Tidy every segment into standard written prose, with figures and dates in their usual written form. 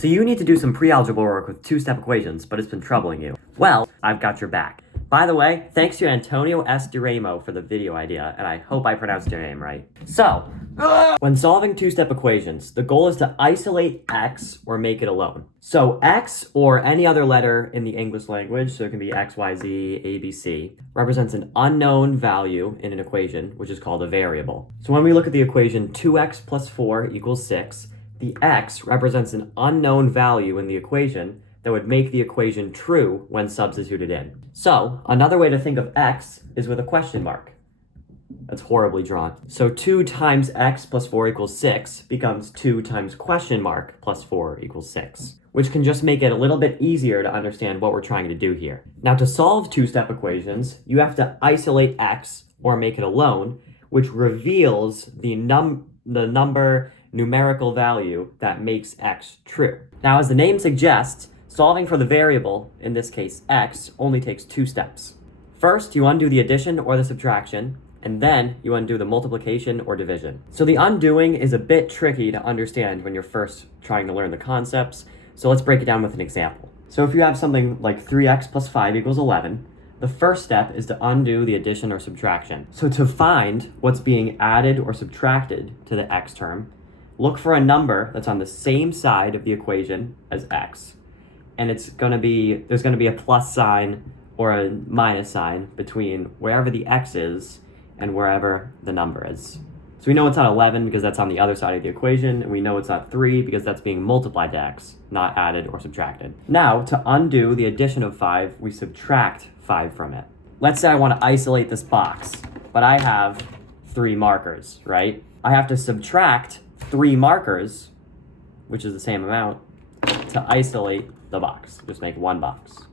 So you need to do some pre-algebra work with two-step equations, but it's been troubling you. Well, I've got your back. By the way, thanks to Antonio S. Duramo for the video idea, and I hope I pronounced your name right. So, when solving two-step equations, the goal is to isolate x or make it alone. So x, or any other letter in the English language, so it can be x, y, z, a, b, c, represents an unknown value in an equation, which is called a variable. So when we look at the equation 2x plus 4 equals 6, the x represents an unknown value in the equation that would make the equation true when substituted in. So, another way to think of x is with a question mark. That's horribly drawn. So 2 times x plus 4 equals 6 becomes 2 times question mark plus 4 equals 6, which can just make it a little bit easier to understand what we're trying to do here. Now, to solve two-step equations, you have to isolate x or make it alone, which reveals the numerical value that makes x true. Now, as the name suggests, solving for the variable, in this case x, only takes 2 steps. First, you undo the addition or the subtraction, and then you undo the multiplication or division. So the undoing is a bit tricky to understand when you're first trying to learn the concepts, so let's break it down with an example. So if you have something like 3x plus 5 equals 11, the first step is to undo the addition or subtraction. So to find what's being added or subtracted to the x term, look for a number that's on the same side of the equation as x, and there's going to be a plus sign or a minus sign between wherever the x is and wherever the number is. So we know it's not 11 because that's on the other side of the equation, and we know it's not 3 because that's being multiplied to x, not added or subtracted. Now, to undo the addition of 5, we subtract 5 from it. Let's say I want to isolate this box, but I have 3 markers, right? I have to subtract 3 markers, which is the same amount, to isolate the box. Just make one box.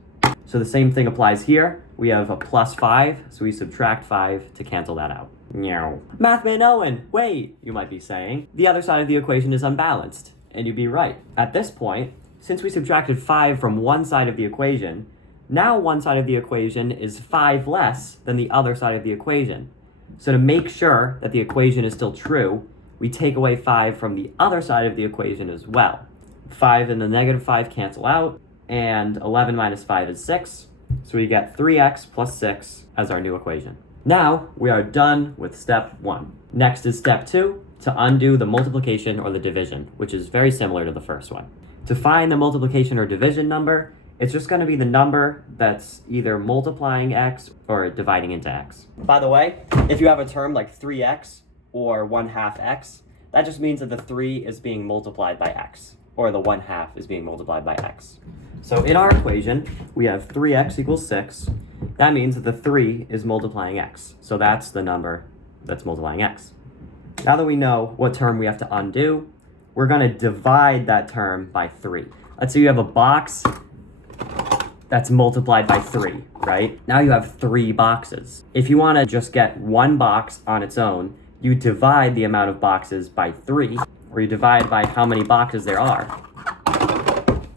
So the same thing applies here. We have a plus 5, so we subtract 5 to cancel that out. Meow. Mathman Owen, wait, you might be saying. The other side of the equation is unbalanced, and you'd be right. At this point, since we subtracted 5 from one side of the equation, now one side of the equation is 5 less than the other side of the equation. So to make sure that the equation is still true, we take away 5 from the other side of the equation as well. 5 and the negative 5 cancel out, and 11 minus 5 is 6, so we get 3x plus 6 as our new equation. Now, we are done with step 1. Next is step 2, to undo the multiplication or the division, which is very similar to the first one. To find the multiplication or division number, it's just going to be the number that's either multiplying x or dividing into x. By the way, if you have a term like 3x or 1/2 x, that just means that the 3 is being multiplied by x, or the 1/2 is being multiplied by x. So in our equation, we have 3x equals 6. That means that the 3 is multiplying x. So that's the number that's multiplying x. Now that we know what term we have to undo, we're going to divide that term by 3. Let's say you have a box that's multiplied by 3, right? Now you have 3 boxes. If you want to just get one box on its own, you divide the amount of boxes by 3, or you divide by how many boxes there are,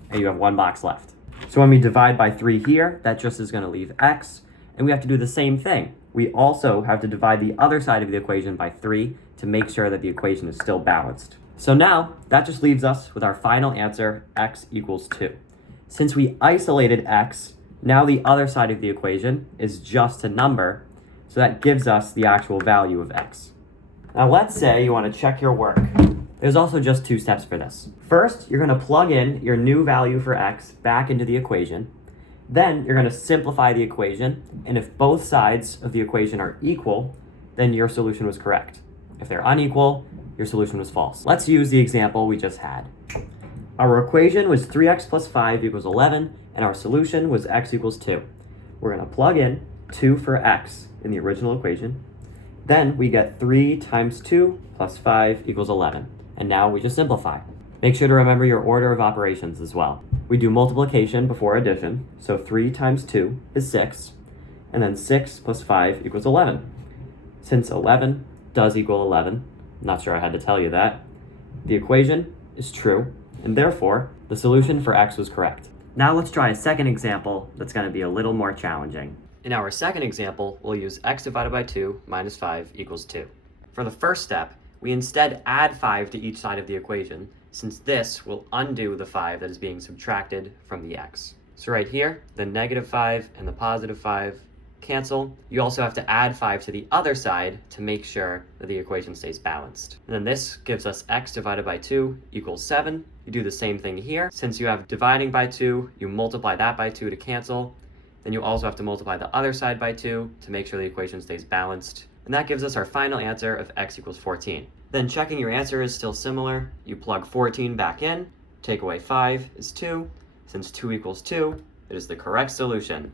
and you have 1 box left. So when we divide by 3 here, that just is going to leave x, and we have to do the same thing. We also have to divide the other side of the equation by 3 to make sure that the equation is still balanced. So now, that just leaves us with our final answer, x equals 2. Since we isolated x, now the other side of the equation is just a number, so that gives us the actual value of x. Now let's say you want to check your work. There's also just 2 steps for this. First, you're going to plug in your new value for x back into the equation. Then you're going to simplify the equation, and if both sides of the equation are equal, then your solution was correct. If they're unequal, your solution was false. Let's use the example we just had. Our equation was 3x plus 5 equals 11, and our solution was x equals 2. We're going to plug in 2 for x in the original equation. Then we get 3 times 2 plus 5 equals 11. And now we just simplify. Make sure to remember your order of operations as well. We do multiplication before addition, so 3 times 2 is 6, and then 6 plus 5 equals 11. Since 11 does equal 11, not sure I had to tell you that, the equation is true, and therefore, the solution for x was correct. Now let's try a second example that's going to be a little more challenging. In our second example, we'll use x divided by 2 minus 5 equals 2. For the first step, we instead add 5 to each side of the equation, since this will undo the 5 that is being subtracted from the x. So right here, the negative 5 and the positive 5 cancel. You also have to add 5 to the other side to make sure that the equation stays balanced. And then this gives us x divided by 2 equals 7. You do the same thing here. Since you have dividing by 2, you multiply that by 2 to cancel. Then you also have to multiply the other side by 2 to make sure the equation stays balanced. And that gives us our final answer of x equals 14. Then checking your answer is still similar, you plug 14 back in, take away 5 is 2. Since 2 equals 2, it is the correct solution.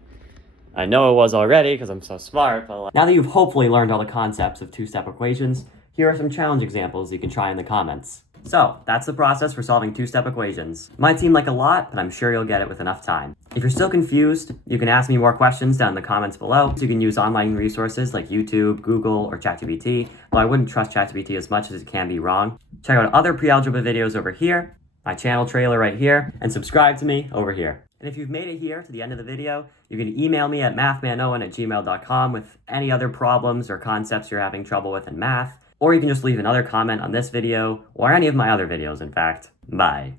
I know it was already because I'm so smart, but now that you've hopefully learned all the concepts of two-step equations, here are some challenge examples you can try in the comments. So, that's the process for solving two-step equations. It might seem like a lot, but I'm sure you'll get it with enough time. If you're still confused, you can ask me more questions down in the comments below. So you can use online resources like YouTube, Google, or ChatGPT, though I wouldn't trust ChatGPT as much as it can be wrong. Check out other pre-algebra videos over here, my channel trailer right here, and subscribe to me over here. And if you've made it here to the end of the video, you can email me at mathmanowen@gmail.com with any other problems or concepts you're having trouble with in math, or you can just leave another comment on this video, or any of my other videos, in fact. Bye.